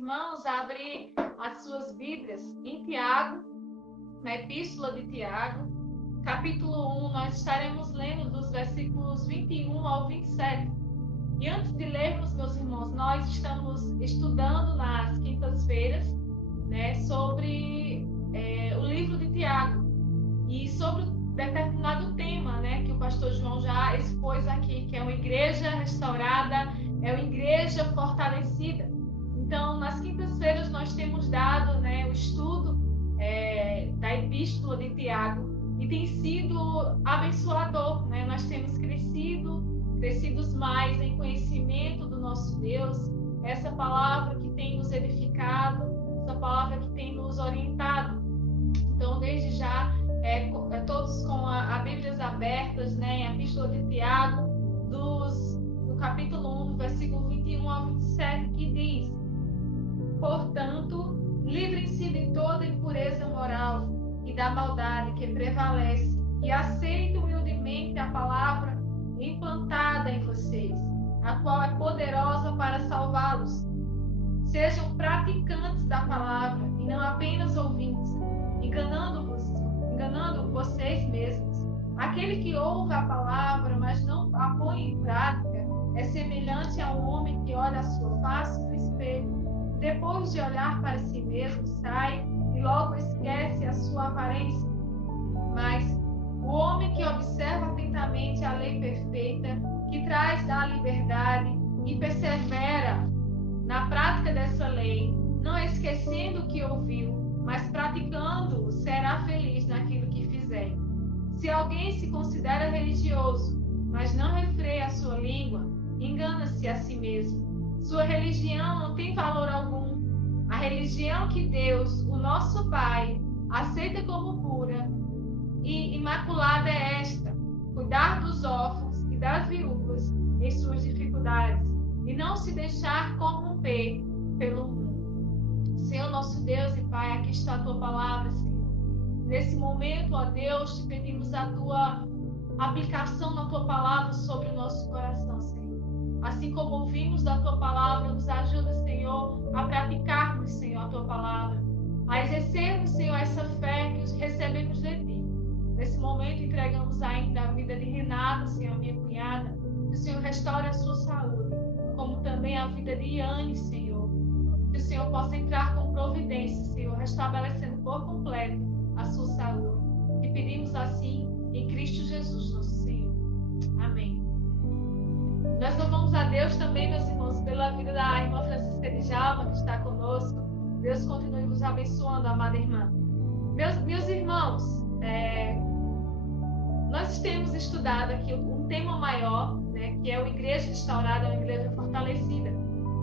irmãos a abrir as suas Bíblias em Tiago, na Epístola de Tiago, capítulo 1, nós estaremos lendo dos versículos 21 ao 27. E antes de lermos, meus irmãos, nós estamos estudando nas quintas-feiras, né, sobre o livro de Tiago e sobre um determinado tema, né, que o pastor João já expôs aqui, que é uma igreja restaurada, é uma igreja fortalecida. Então, nas quintas-feiras nós temos dado, né, o estudo da Epístola de Tiago e tem sido abençoador, né? Nós temos crescidos mais em conhecimento do nosso Deus, essa palavra que tem nos edificado, essa palavra que tem nos orientado. Então, desde já, todos com a Bíblia abertas, né, a Epístola de Tiago, do capítulo 1, do versículo 21 ao 27, que diz: portanto, livrem-se de toda impureza moral e da maldade que prevalece, e aceitem humildemente a palavra implantada em vocês, a qual é poderosa para salvá-los. Sejam praticantes da palavra e não apenas ouvintes, enganando vocês mesmos. Aquele que ouve a palavra, mas não a põe em prática, é semelhante a um homem que olha a sua face no espelho. Depois de olhar para si mesmo, sai e logo esquece a sua aparência. Mas o homem que observa atentamente a lei perfeita, que traz a liberdade e persevera na prática dessa lei, não esquecendo o que ouviu, mas praticando-o, será feliz naquilo que fizer. Se alguém se considera religioso, mas não refreia a sua língua, engana-se a si mesmo. Sua religião não tem valor algum. A religião que Deus, o nosso Pai, aceita como pura e imaculada é esta: cuidar dos órfãos e das viúvas em suas dificuldades e não se deixar corromper pelo mundo. Senhor, nosso Deus e Pai, aqui está a Tua palavra, Senhor. Nesse momento, ó Deus, te pedimos a Tua aplicação na Tua palavra sobre o nosso coração, Senhor. Assim como ouvimos da Tua palavra, nos ajuda, Senhor, a praticarmos, Senhor, a Tua palavra, a exercermos, Senhor, essa fé que recebemos de Ti. Nesse momento, entregamos ainda a vida de Renata, Senhor, minha cunhada, que o Senhor restaure a sua saúde, como também a vida de Iane, Senhor, que o Senhor possa entrar com providência, Senhor, restabelecendo por completo a sua saúde. E pedimos assim em Cristo Jesus, nosso Senhor. Amém. Nós louvamos a Deus também, meus irmãos, pela vida da irmã Francisca de Jalma, que está conosco. Deus continue nos abençoando, amada irmã. Meus irmãos, nós temos estudado aqui um tema maior, né, que é uma igreja restaurada, uma igreja fortalecida.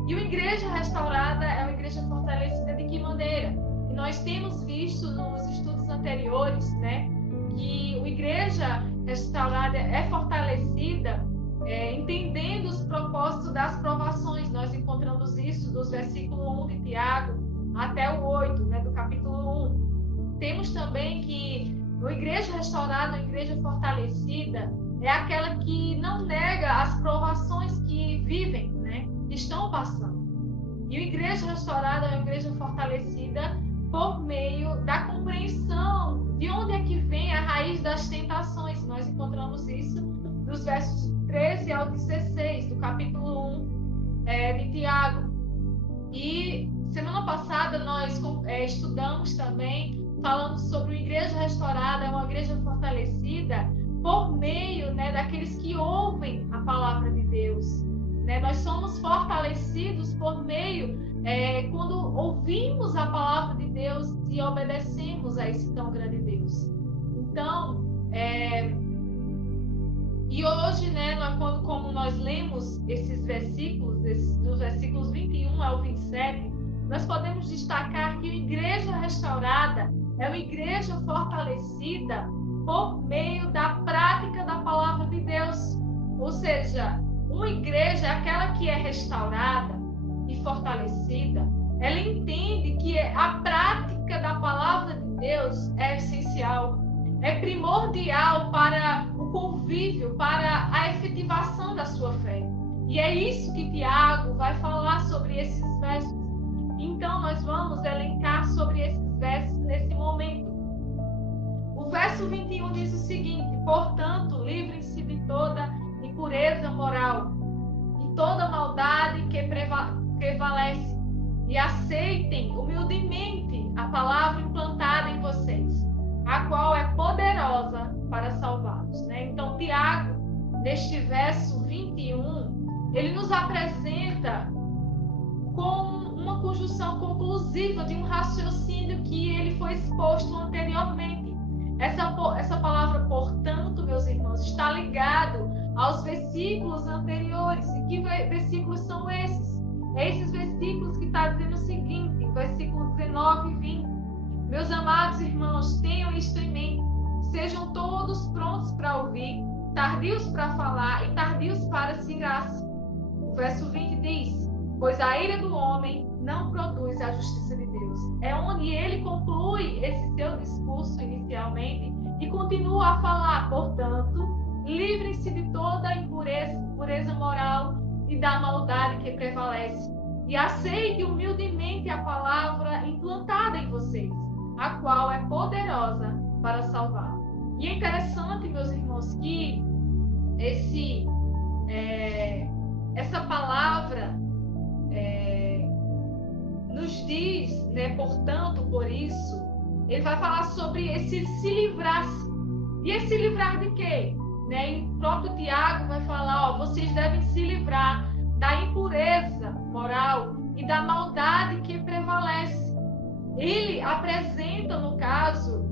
E uma igreja restaurada é uma igreja fortalecida de que maneira? E nós temos visto nos estudos anteriores, né, que uma igreja restaurada é fortalecida entendendo os propósitos das provações. Nós encontramos isso dos versículos 1 de Tiago até o 8, né, do capítulo 1. Temos também que uma igreja restaurada, uma igreja fortalecida, é aquela que não nega as provações que vivem, né, que estão passando. E uma igreja restaurada é uma igreja fortalecida por meio da compreensão de onde é que vem a raiz das tentações. Nós encontramos isso dos versos 13 ao 16 do capítulo 1 de Tiago. E semana passada nós estudamos também, falando sobre uma igreja restaurada, uma igreja fortalecida por meio, né, daqueles que ouvem a palavra de Deus. Né? Nós somos fortalecidos por meio, quando ouvimos a palavra de Deus e obedecemos a esse tão grande Deus. Então, e hoje, né, como nós lemos esses versículos, dos versículos 21 ao 27, nós podemos destacar que a igreja restaurada é uma igreja fortalecida por meio da prática da palavra de Deus. Ou seja, uma igreja, aquela que é restaurada e fortalecida, ela entende que a prática da palavra de Deus é essencial, é primordial para o convívio, para a efetivação da sua fé. E é isso que Tiago vai falar sobre esses versos. Então, nós vamos elencar sobre esses versos nesse momento. O verso 21 diz o seguinte: portanto, livrem-se de toda impureza moral e toda maldade que prevalece, e aceitem humildemente a palavra implantada em vocês, a qual é poderosa para salvá-los. Então, Tiago, neste verso 21, ele nos apresenta com uma conjunção conclusiva de um raciocínio que ele foi exposto anteriormente. Essa palavra, portanto, meus irmãos, está ligado aos versículos anteriores. E que versículos são esses? Esses versículos que está dizendo o seguinte, versículos 19 e 20. Meus amados irmãos, tenham isto em mente. Sejam todos prontos para ouvir, tardios para falar e tardios para se irar-se. O verso 20 diz: pois a ira do homem não produz a justiça de Deus. É onde ele conclui esse seu discurso inicialmente e continua a falar: portanto, livrem-se de toda a impureza moral e da maldade que prevalece, e aceite humildemente a palavra implantada em vocês, a qual é poderosa para salvar. E é interessante, meus irmãos, que essa palavra nos diz, portanto, por isso, ele vai falar sobre esse se livrar-se. E esse livrar de quê? E o próprio Tiago vai falar, vocês devem se livrar da impureza moral e da maldade que prevalece. Ele apresenta, no caso,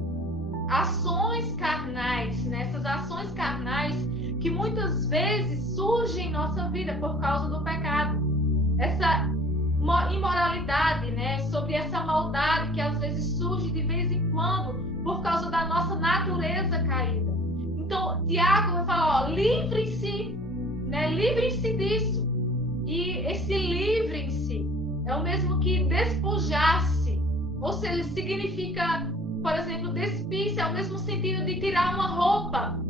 ações carnais, essas ações carnais que muitas vezes surgem em nossa vida por causa do pecado. Essa imoralidade, sobre essa maldade que às vezes surge de vez em quando por causa da nossa natureza caída. Então, Tiago vai falar, livrem-se, livrem-se disso. E esse livrem-se é o mesmo que despojar-se, ou seja, significa, por exemplo, despir-se, é o mesmo sentido de tirar uma roupa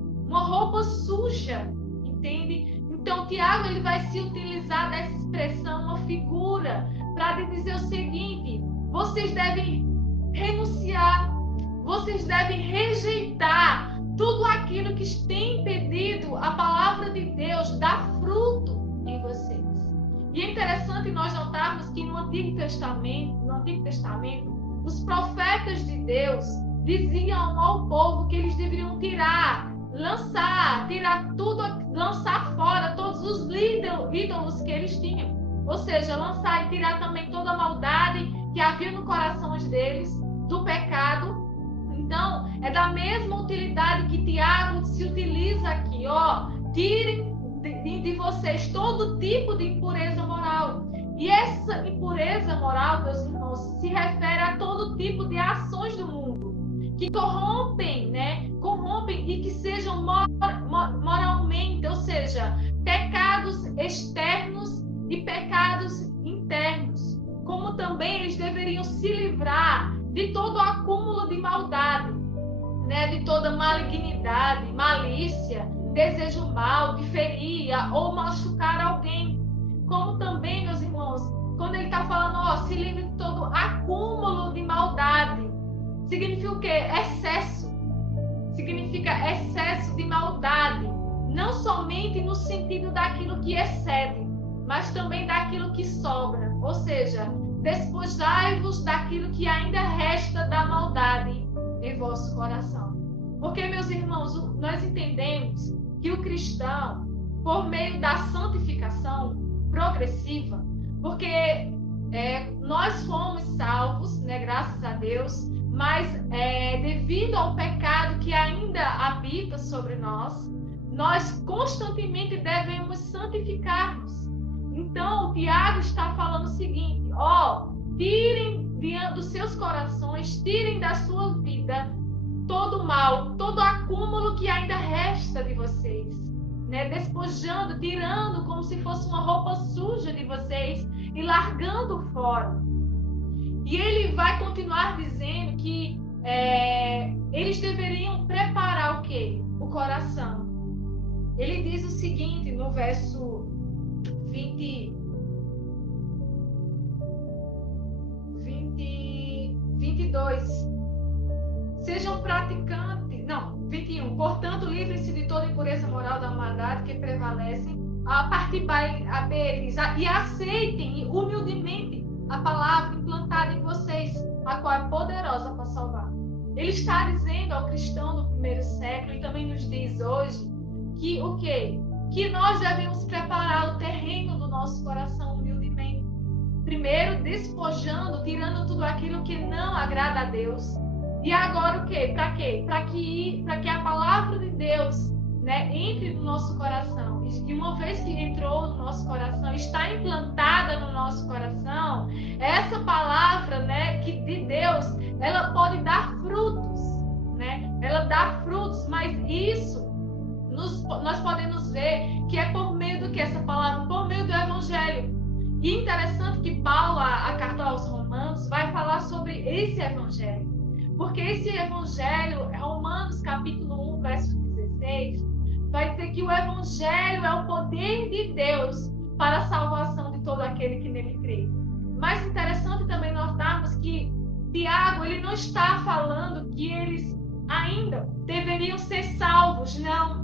suja, entende? Então, Tiago ele vai se utilizar dessa expressão, uma figura, para dizer o seguinte: vocês devem renunciar, vocês devem rejeitar tudo aquilo que tem impedido a palavra de Deus dar fruto em vocês. E é interessante nós notarmos que no Antigo Testamento, os profetas de Deus diziam ao povo que eles deveriam lançar fora todos os ídolos que eles tinham. Ou seja, lançar e tirar também toda a maldade que havia no coração deles, do pecado. Então, é da mesma utilidade que Tiago se utiliza aqui, tirem de vocês todo tipo de impureza moral. E essa impureza moral, meus irmãos, se refere a todo tipo de ações do mundo que corrompem e que sejam moralmente, ou seja, pecados externos e pecados internos. Como também eles deveriam se livrar de todo o acúmulo de maldade, de toda malignidade, malícia, desejo mal, de ferir ou machucar alguém. Como também, meus irmãos, quando ele está falando, se livre de todo acúmulo de maldade, significa o quê? Excesso. Significa excesso de maldade. Não somente no sentido daquilo que excede, mas também daquilo que sobra. Ou seja, despojai-vos daquilo que ainda resta da maldade em vosso coração. Porque, meus irmãos, nós entendemos que o cristão, por meio da santificação progressiva, porque nós fomos salvos, graças a Deus, mas devido ao pecado que ainda habita sobre nós constantemente devemos santificar-nos. Então, o Tiago está falando o seguinte: tirem dos seus corações, tirem da sua vida todo o mal, todo o acúmulo que ainda resta de vocês, despojando, tirando como se fosse uma roupa suja de vocês e largando fora. E ele vai continuar dizendo que eles deveriam preparar o quê? O coração. Ele diz o seguinte no verso 20, 22. Sejam praticantes. Não, 21. Portanto, livrem-se de toda impureza moral da maldade que prevalecem. A partir deles e aceitem humildemente a palavra implantada em vocês, a qual é poderosa para salvar. Ele está dizendo ao cristão do primeiro século e também nos diz hoje que o quê? Que nós devemos preparar o terreno do nosso coração humildemente. Primeiro, despojando, tirando tudo aquilo que não agrada a Deus. E agora o quê? Para quê? Para que a palavra de Deus, né, entre no nosso coração. E uma vez que entrou no nosso coração, está implantada no nosso coração, essa palavra, né, que de Deus, ela pode dar frutos, né? Ela dá frutos, mas isso nós podemos ver que é por meio do que essa palavra, por meio do Evangelho. E interessante que Paulo, a carta aos Romanos, vai falar sobre esse Evangelho. Porque esse Evangelho, Romanos capítulo 1, verso 16, vai dizer que o Evangelho é o poder de Deus para a salvação de todo aquele que nele crê. Mas interessante também notarmos que Tiago, ele não está falando que eles ainda deveriam ser salvos, não.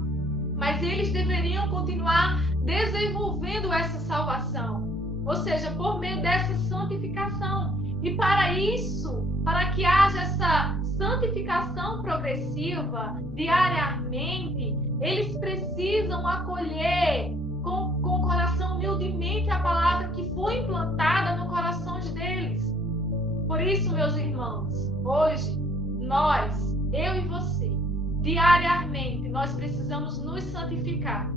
Mas eles deveriam continuar desenvolvendo essa salvação. Ou seja, por meio dessa santificação. E para isso, para que haja essa santificação progressiva, diariamente, eles precisam acolher com o coração humildemente a palavra que foi implantada no coração deles. Por isso, meus irmãos, hoje, nós, eu e você, diariamente, nós precisamos nos santificar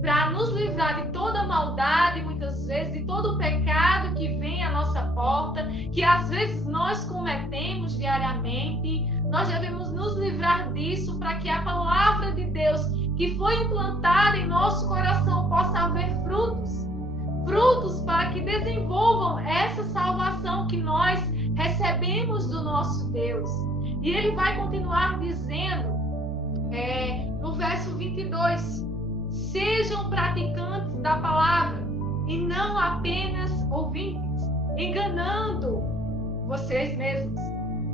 para nos livrar de toda maldade, muitas vezes, de todo o pecado que vem à nossa porta, que às vezes nós cometemos diariamente. Nós devemos nos livrar disso para que a palavra de Deus que foi implantada em nosso coração possa haver frutos. Frutos para que desenvolvam essa salvação que nós recebemos do nosso Deus. E ele vai continuar dizendo no verso 22: sejam praticantes da palavra e não apenas ouvintes, enganando vocês mesmos.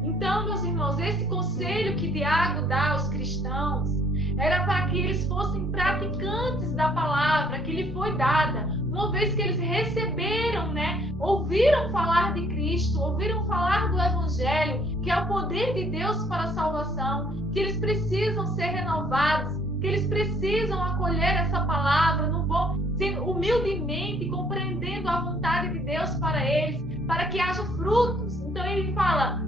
Então, meus irmãos, esse conselho que Tiago dá aos cristãos era para que eles fossem praticantes da palavra que lhe foi dada, uma vez que eles receberam, né, ouviram falar de Cristo, ouviram falar do Evangelho, que é o poder de Deus para a salvação, que eles precisam ser renovados, que eles precisam acolher essa palavra, humildemente, compreendendo a vontade de Deus para eles, para que haja frutos. Então ele fala,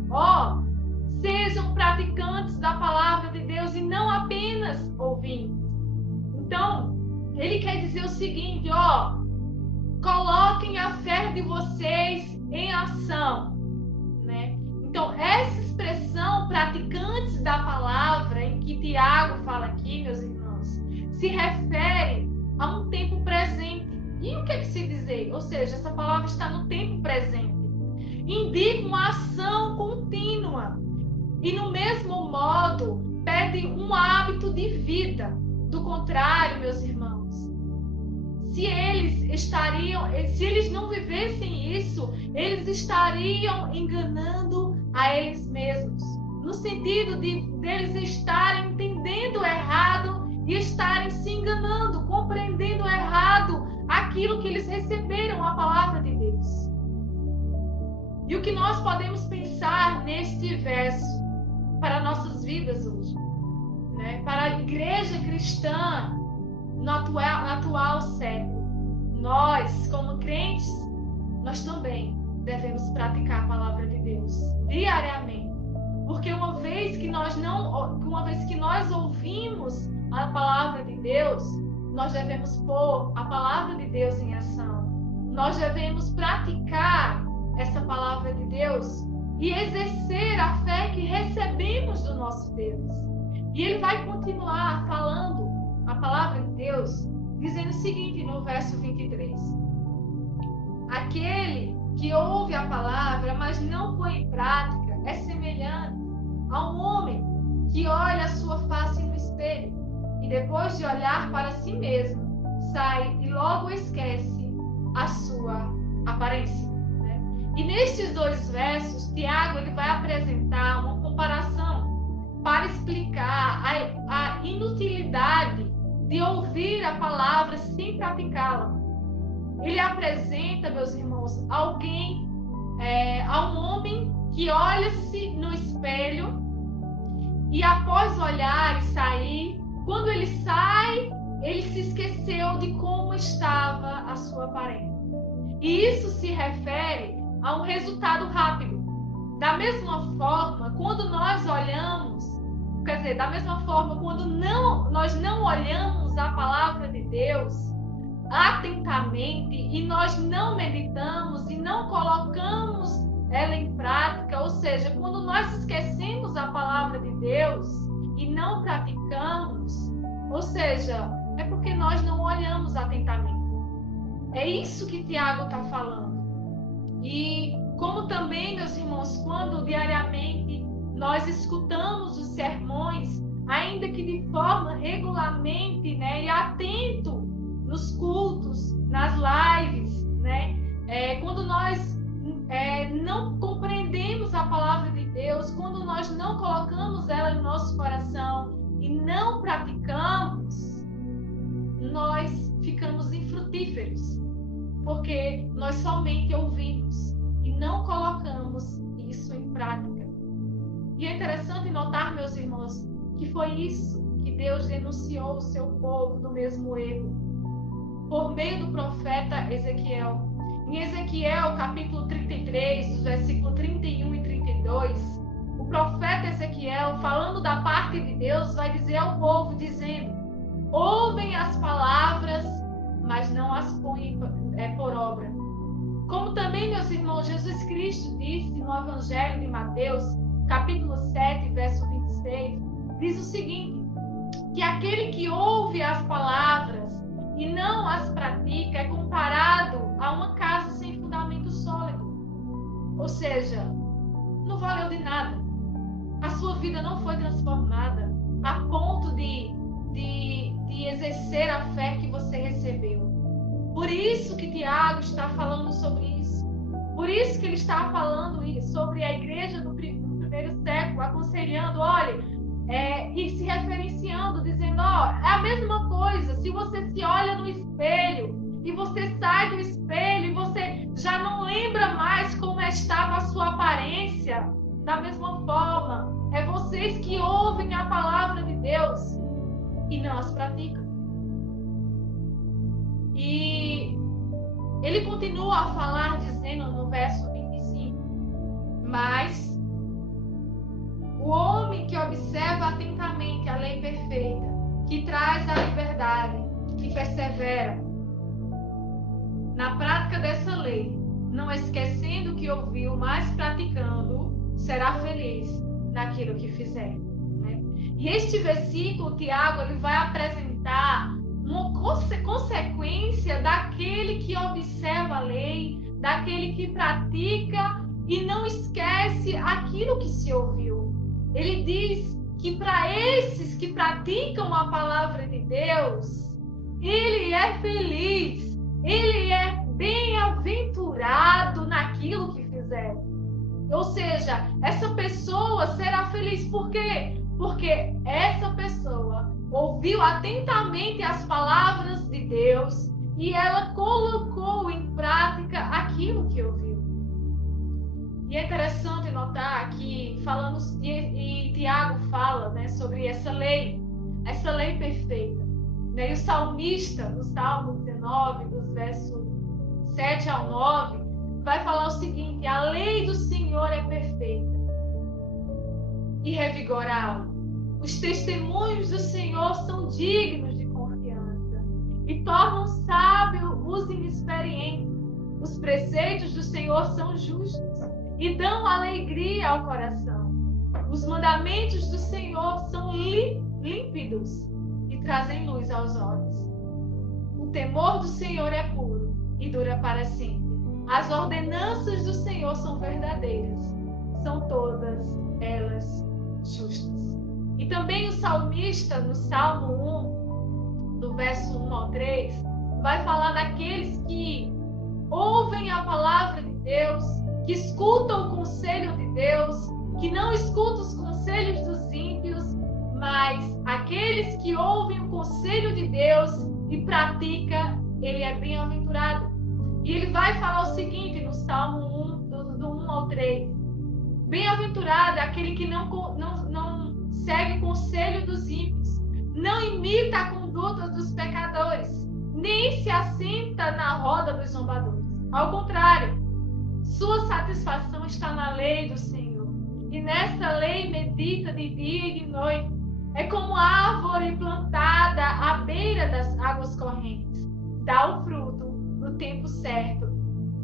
sejam praticantes da palavra de Deus e não apenas ouvintes. Então, ele quer dizer o seguinte, coloquem a fé de vocês em ação, né? Então, essa expressão, praticantes da palavra, em que Tiago fala aqui, meus irmãos, se refere a um tempo presente. E o que é que se dizer? Ou seja, essa palavra está no tempo presente. Indica uma ação contínua. E no mesmo modo, pede um hábito de vida. Do contrário, meus irmãos, se eles não vivessem isso, eles estariam enganando a eles mesmos. No sentido deles estarem entendendo errado e estarem se enganando, compreendendo errado aquilo que eles receberam, a palavra de Deus. E o que nós podemos pensar neste verso para nossas vidas hoje, né? Para a igreja cristã no atual século, nós, como crentes, nós também devemos praticar a palavra de Deus diariamente, porque uma vez que nós ouvimos a palavra de Deus, nós devemos pôr a palavra de Deus em ação. Nós devemos praticar essa palavra de Deus e exercer a fé que recebemos do nosso Deus. E ele vai continuar falando a palavra de Deus, dizendo o seguinte no verso 23. Aquele que ouve a palavra, mas não põe em prática, é semelhante a um homem que olha a sua face no espelho e depois de olhar para si mesmo, sai e logo esquece a sua aparência. Né? E nestes 2 versos, Tiago ele vai apresentar uma comparação para explicar a inutilidade de ouvir a palavra sem praticá-la. Ele apresenta, meus irmãos, a um homem que olha-se no espelho e após olhar e sair, quando ele sai, ele se esqueceu de como estava a sua aparência. E isso se refere a um resultado rápido. Da mesma forma, quando nós olhamos, quando nós não olhamos a palavra de Deus atentamente e nós não meditamos e não colocamos ela em prática, ou seja, quando nós esquecemos a palavra de Deus e não praticamos, ou seja, é porque nós não olhamos atentamente. É isso que Tiago está falando. E como também, meus irmãos, quando diariamente nós escutamos os sermões, ainda que de forma regularmente, né, e atento nos cultos, nas lives, né, quando nós não compreendemos a palavra de Deus, quando nós não colocamos ela no nosso coração e não praticamos, nós ficamos infrutíferos, porque nós somente ouvimos e não colocamos isso em prática. E é interessante notar, meus irmãos, que foi isso que Deus denunciou o seu povo do mesmo erro, por meio do profeta Ezequiel. Em Ezequiel, capítulo 33, dos versículos 31 e 32, o profeta Ezequiel, falando da parte de Deus, vai dizer ao povo, dizendo: ouvem as palavras, mas não as põem por obra. Como também, meus irmãos, Jesus Cristo disse no Evangelho de Mateus, capítulo 7, verso 26, diz o seguinte, que aquele que ouve as palavras e não as pratica é comparado a uma casa sem fundamento sólido. Ou seja, não valeu de nada. A sua vida não foi transformada a ponto de exercer a fé que você recebeu. Por isso que Tiago está falando sobre isso. Por isso que ele está falando sobre a igreja do primeiro século, aconselhando, olha, e se referenciando, dizendo, é a mesma coisa, se você se olha no espelho e você sai do espelho e você já não lembra mais como estava a sua aparência, da mesma forma, é vocês que ouvem a palavra de Deus e não as praticam. E ele continua a falar, dizendo no verso 25, mas o homem que observa atentamente a lei perfeita, que traz a liberdade, que persevera na prática dessa lei, não esquecendo o que ouviu, mas praticando, será feliz naquilo que fizer. Né? E este versículo, Tiago, ele vai apresentar uma consequência daquele que observa a lei, daquele que pratica e não esquece aquilo que se ouviu. Ele diz que para esses que praticam a palavra de Deus, ele é feliz, ele é bem-aventurado naquilo que fizer. Ou seja, essa pessoa será feliz. Por quê? Porque essa pessoa ouviu atentamente as palavras de Deus e ela colocou em prática aquilo que ouviu. E é interessante notar que e Tiago fala, né, sobre essa lei perfeita. E o salmista, no Salmo 19, dos versos 7 ao 9, vai falar o seguinte: a lei do Senhor é perfeita e revigora a alma. Os testemunhos do Senhor são dignos de confiança e tornam sábio os inexperientes. Os preceitos do Senhor são justos e dão alegria ao coração. Os mandamentos do Senhor são límpidos e trazem luz aos olhos. O temor do Senhor é puro e dura para sempre. As ordenanças do Senhor são verdadeiras, são todas elas justas. E também o salmista, no Salmo 1, do verso 1 ao 3, vai falar daqueles que ouvem a palavra de Deus, que escuta o conselho de Deus, que não escuta os conselhos dos ímpios, mas aqueles que ouvem o conselho de Deus e pratica, ele é bem-aventurado. E ele vai falar o seguinte no Salmo 1, do 1 ao 3. Bem-aventurado é aquele que não segue o conselho dos ímpios, não imita a conduta dos pecadores, nem se assenta na roda dos zombadores. Ao contrário, sua satisfação está na lei do Senhor, e nessa lei medita de dia e de noite. É como árvore plantada à beira das águas correntes, dá o fruto no tempo certo,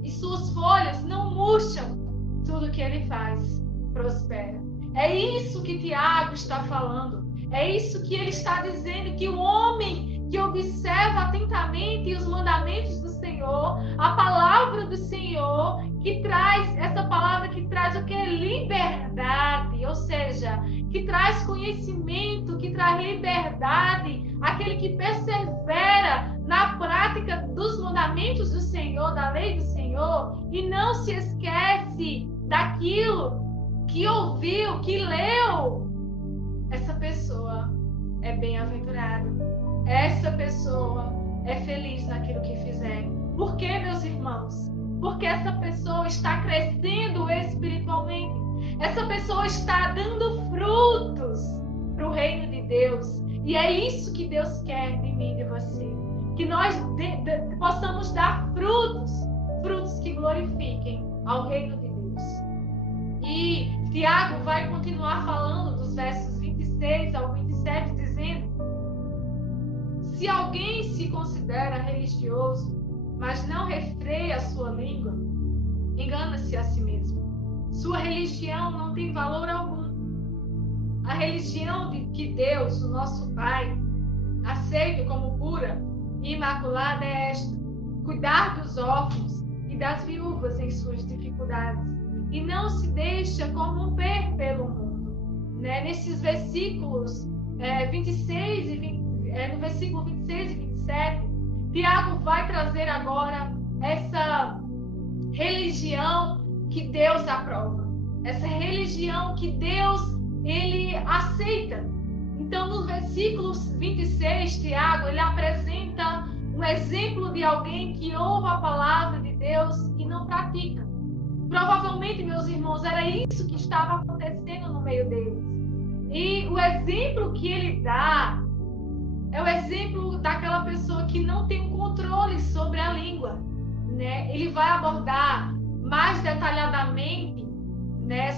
e suas folhas não murcham, tudo que ele faz prospera. É isso que Tiago está falando, é isso que ele está dizendo, que o homem que observa atentamente os mandamentos do Senhor, a palavra do Senhor, que traz, essa palavra que traz o que? Liberdade, ou seja, que traz conhecimento, que traz liberdade, aquele que persevera na prática dos mandamentos do Senhor, da lei do Senhor, e não se esquece daquilo que ouviu, que leu, essa pessoa é bem-aventurada. Essa pessoa é feliz naquilo que fizer. Por quê, meus irmãos? Porque essa pessoa está crescendo espiritualmente. Essa pessoa está dando frutos para o reino de Deus. E é isso que Deus quer de mim e de você. Que nós possamos dar frutos, frutos que glorifiquem ao reino de Deus. E Tiago vai continuar falando dos versos 26 ao 27, dizendo: se alguém se considera religioso, mas não refreia a sua língua, engana-se a si mesmo. Sua religião não tem valor algum. A religião que Deus, o nosso Pai, aceita como pura e imaculada é esta: cuidar dos órfãos e das viúvas em suas dificuldades, e não se deixa corromper pelo mundo. Nesses versículos 26 e 20, no versículo 26 e 27, Tiago vai trazer agora essa religião que Deus aprova, essa religião que Deus ele aceita. Então, no versículo 26, Tiago ele apresenta um exemplo de alguém que ouve a palavra de Deus e não pratica. Provavelmente, meus irmãos, era isso que estava acontecendo no meio deles. E o exemplo que ele dá é o exemplo daquela pessoa que não tem um controle sobre a língua. Ele vai abordar mais detalhadamente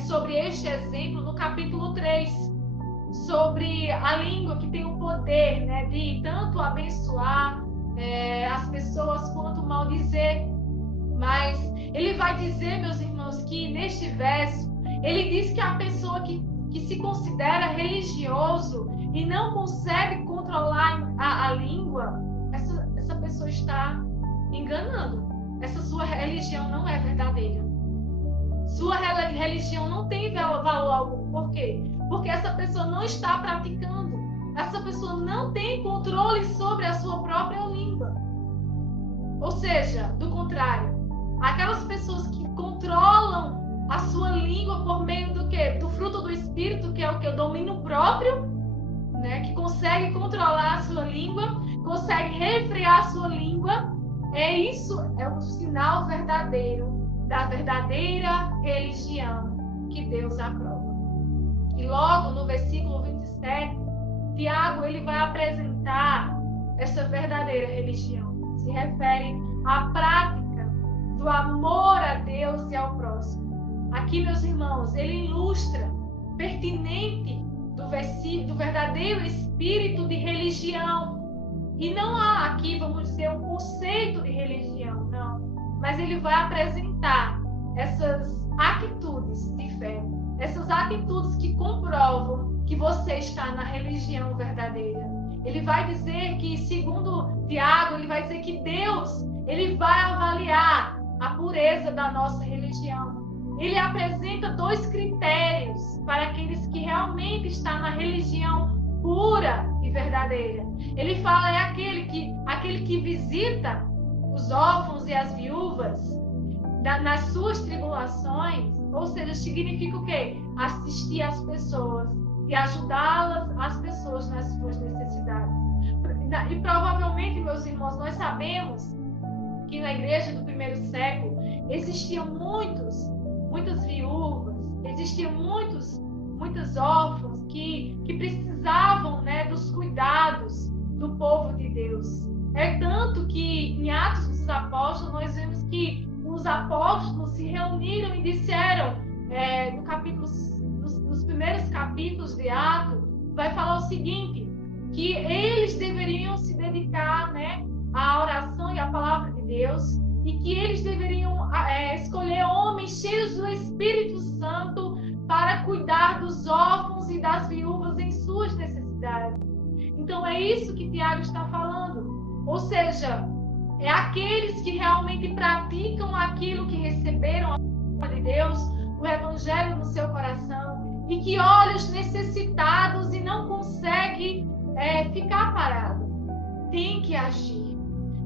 sobre este exemplo no capítulo 3, sobre a língua que tem o poder de tanto abençoar as pessoas quanto maldizer. Mas ele vai dizer, meus irmãos, que neste verso, ele diz que a pessoa que se considera religioso e não consegue controlar a língua, essa pessoa está enganando. Essa sua religião não é verdadeira. Sua religião não tem valor algum. Por quê? Porque essa pessoa não está praticando. Essa pessoa não tem controle sobre a sua própria língua. Ou seja, do contrário, aquelas pessoas que controlam a sua língua por meio do quê? Do fruto do Espírito, que é o que? O domínio próprio, que consegue controlar a sua língua, consegue refrear a sua língua. Isso é um sinal verdadeiro da verdadeira religião que Deus aprova. E logo no versículo 27, Tiago ele vai apresentar essa verdadeira religião. Se refere à prática do amor a Deus e ao próximo. Aqui, meus irmãos, ele ilustra pertinente do verdadeiro espírito de religião. E não há aqui, vamos dizer, um conceito de religião, não. Mas ele vai apresentar essas atitudes de fé, essas atitudes que comprovam que você está na religião verdadeira. Ele vai dizer que, segundo Tiago, ele vai dizer que Deus, ele vai avaliar a pureza da nossa religião. Ele apresenta 2 critérios para aqueles que realmente estão na religião pura e verdadeira. Ele fala, aquele que visita os órfãos e as viúvas nas suas tribulações, ou seja, significa o quê? Assistir às pessoas e ajudá-las, as pessoas, nas suas necessidades. E provavelmente, meus irmãos, nós sabemos que na igreja do primeiro século existiam muitas viúvas, existiam muitos órfãos que precisavam, né, dos cuidados do povo de Deus. É tanto que em Atos dos Apóstolos nós vemos que os apóstolos se reuniram e disseram, nos primeiros capítulos de Atos, vai falar o seguinte, que eles deveriam se dedicar, né, à oração e à palavra de Deus, e que eles deveriam escolher homens cheios do Espírito Santo para cuidar dos órfãos e das viúvas em suas necessidades. Então é isso que Tiago está falando. Ou seja, é aqueles que realmente praticam aquilo que receberam a palavra de Deus, o Evangelho no seu coração, e que olham os necessitados e não conseguem ficar parado. Tem que agir.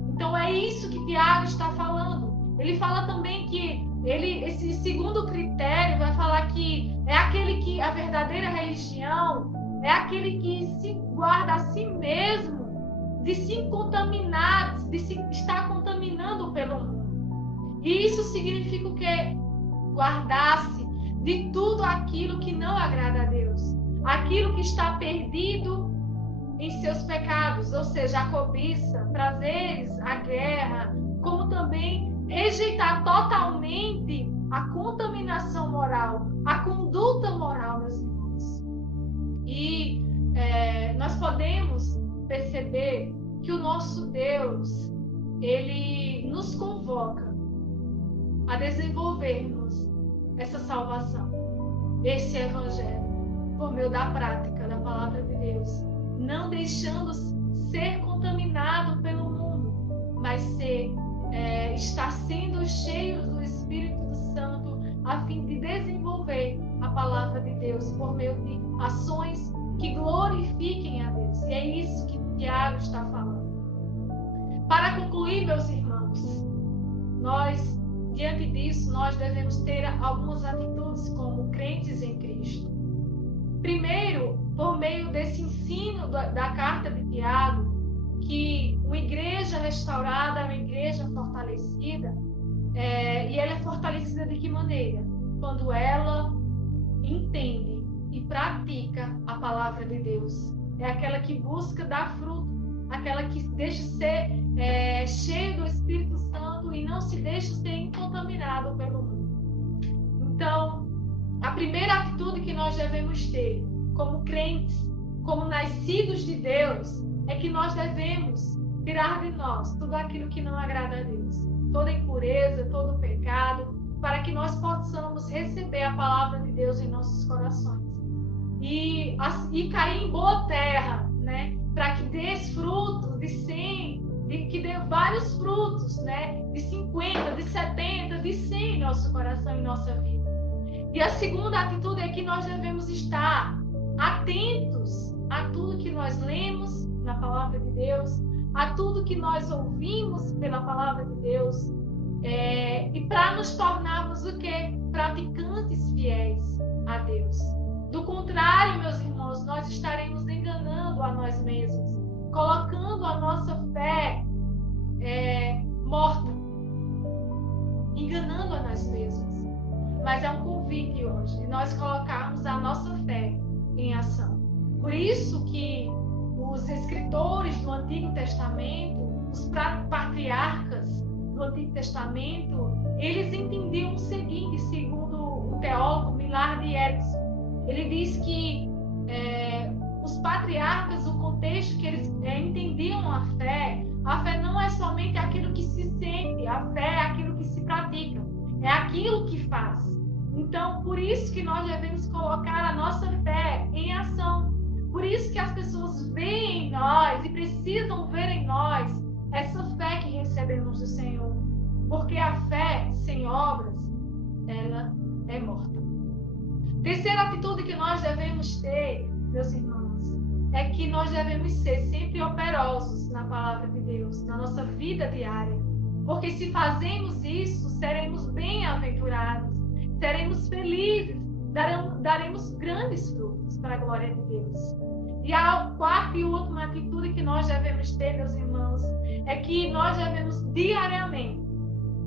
Então é isso que Tiago está falando. Ele fala também que esse segundo critério vai falar que é aquele que a verdadeira religião é aquele que se guarda a si mesmo de se contaminar, de se estar contaminando pelo mundo. E isso significa o quê? Guardar-se de tudo aquilo que não agrada a Deus, aquilo que está perdido em seus pecados, ou seja, a cobiça, prazeres, a guerra, como também rejeitar totalmente a contaminação moral, a conduta moral, meus irmãos. E nós podemos perceber que o nosso Deus, ele nos convoca a desenvolvermos essa salvação, esse evangelho, por meio da prática da palavra de Deus, não deixando ser contaminado pelo mundo, mas estar sendo cheio do Espírito Santo, a fim de desenvolver a palavra de Deus por meio de ações que glorifiquem a Deus. E é isso que Tiago está falando. Para concluir, meus irmãos, diante disso, nós devemos ter algumas atitudes como crentes em Cristo. Primeiro, por meio desse ensino da carta de Tiago, que uma igreja restaurada é uma igreja fortalecida, e ela é fortalecida de que maneira? Quando ela entende e pratica a palavra de Deus. É aquela que busca dar fruto, aquela que deixa ser cheio do Espírito Santo e não se deixa ser contaminado pelo mundo. Então, a primeira atitude que nós devemos ter como crentes, como nascidos de Deus, é que nós devemos tirar de nós tudo aquilo que não agrada a Deus, toda impureza, todo pecado, para que nós possamos receber a palavra de Deus em nossos corações e cair em boa terra, né? Para que dê frutos de 100, que dê vários frutos, né? De 50, de 70, de 100 em nosso coração e nossa vida. E a segunda atitude é que nós devemos estar atentos a tudo que nós lemos na palavra de Deus, a tudo que nós ouvimos pela palavra de Deus, e para nos tornarmos o quê? Praticantes fiéis a Deus. Do contrário, meus irmãos, nós estaremos enganando a nós mesmos, colocando a nossa fé morta, enganando a nós mesmos. Mas é um convite hoje de nós colocarmos a nossa fé em ação. Por isso que os escritores do Antigo Testamento, os patriarcas do Antigo Testamento, eles entendiam o seguinte, segundo o teólogo Millard Erickson. Ele diz que os patriarcas, o contexto que eles entendiam a fé não é somente aquilo que se sente, a fé é aquilo que se pratica, é aquilo que faz. Então, por isso que nós devemos colocar a nossa fé em ação. Por isso que as pessoas veem em nós e precisam ver em nós essa fé que recebemos do Senhor. Porque a fé sem obras, ela é morta. Terceira atitude que nós devemos ter, meus irmãos, é que nós devemos ser sempre operosos na palavra de Deus, na nossa vida diária. Porque se fazemos isso, seremos bem-aventurados, seremos felizes, daremos grandes frutos para a glória de Deus. E a quarta e última atitude que nós devemos ter, meus irmãos, é que nós devemos diariamente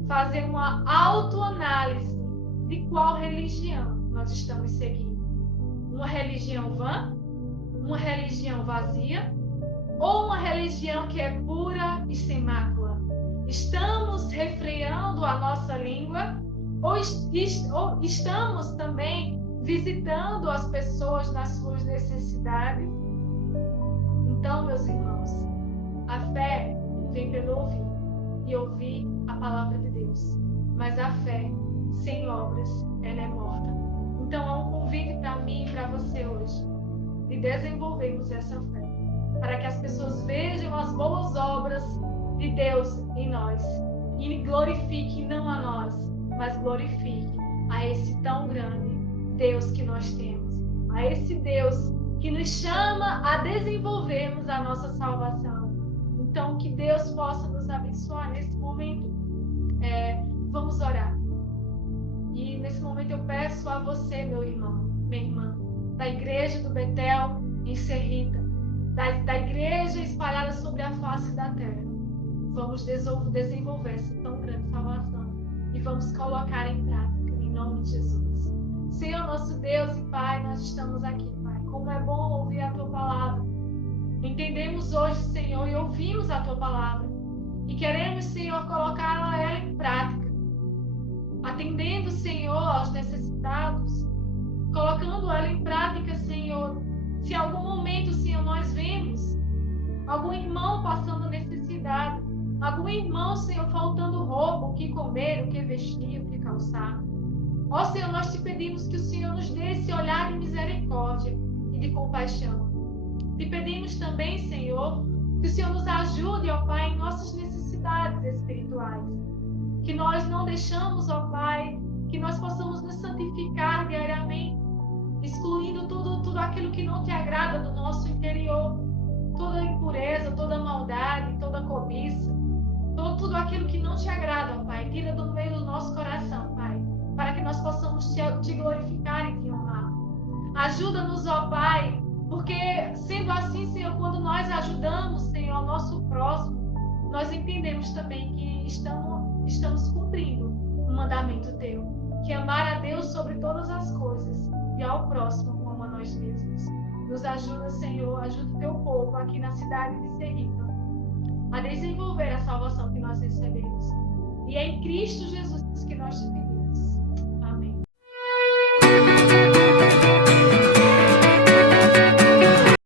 fazer uma autoanálise de qual religião nós estamos seguindo. Uma religião vã? Uma religião vazia? Ou uma religião que é pura e sem mácula? Estamos refreando a nossa língua? Ou estamos também visitando as pessoas nas suas necessidades? Então, meus irmãos, a fé vem pelo ouvir, e ouvir a palavra de Deus. Mas a fé sem obras, ela é morta. Então, há um convite para mim e para você hoje, de desenvolvermos essa fé, para que as pessoas vejam as boas obras de Deus em nós e glorifiquem não a nós, mas glorifiquem a esse tão grande Deus que nós temos, a esse Deus que nos chama a desenvolvermos a nossa salvação. Então, que Deus possa nos abençoar nesse momento. Vamos orar. E nesse momento eu peço a você, meu irmão, minha irmã, da igreja do Betel em Serrita, da igreja espalhada sobre a face da terra, vamos desenvolver essa tão grande salvação e vamos colocar em prática, em nome de Jesus. Senhor, nosso Deus e Pai, nós estamos aqui, Pai. Como é bom ouvir a Tua palavra. Entendemos hoje, Senhor, e ouvimos a Tua palavra. E queremos, Senhor, colocar ela em prática. Atendendo, Senhor, aos necessitados. Colocando ela em prática, Senhor. Se em algum momento, Senhor, nós vemos algum irmão passando necessidade. Algum irmão, Senhor, faltando roupa, o que comer, o que vestir, o que calçar. Ó Senhor, nós te pedimos que o Senhor nos dê esse olhar de misericórdia e de compaixão. Te pedimos também, Senhor, que o Senhor nos ajude, ó Pai, em nossas necessidades espirituais. Que nós não deixamos, ó Pai, que nós possamos nos santificar diariamente, excluindo tudo aquilo que não te agrada do nosso interior. Toda impureza, toda maldade, toda cobiça, tudo aquilo que não te agrada, ó Pai. Tira do meio do nosso coração, Pai, para que nós possamos te glorificar e te honrar. Ajuda-nos, ó Pai, porque sendo assim, Senhor, quando nós ajudamos, Senhor, ao nosso próximo, nós entendemos também que estamos cumprindo o mandamento Teu, que é amar a Deus sobre todas as coisas e ao próximo como a nós mesmos. Nos ajuda, Senhor, ajuda o Teu povo aqui na cidade de Serrita a desenvolver a salvação que nós recebemos. E é em Cristo Jesus que nós te pedimos.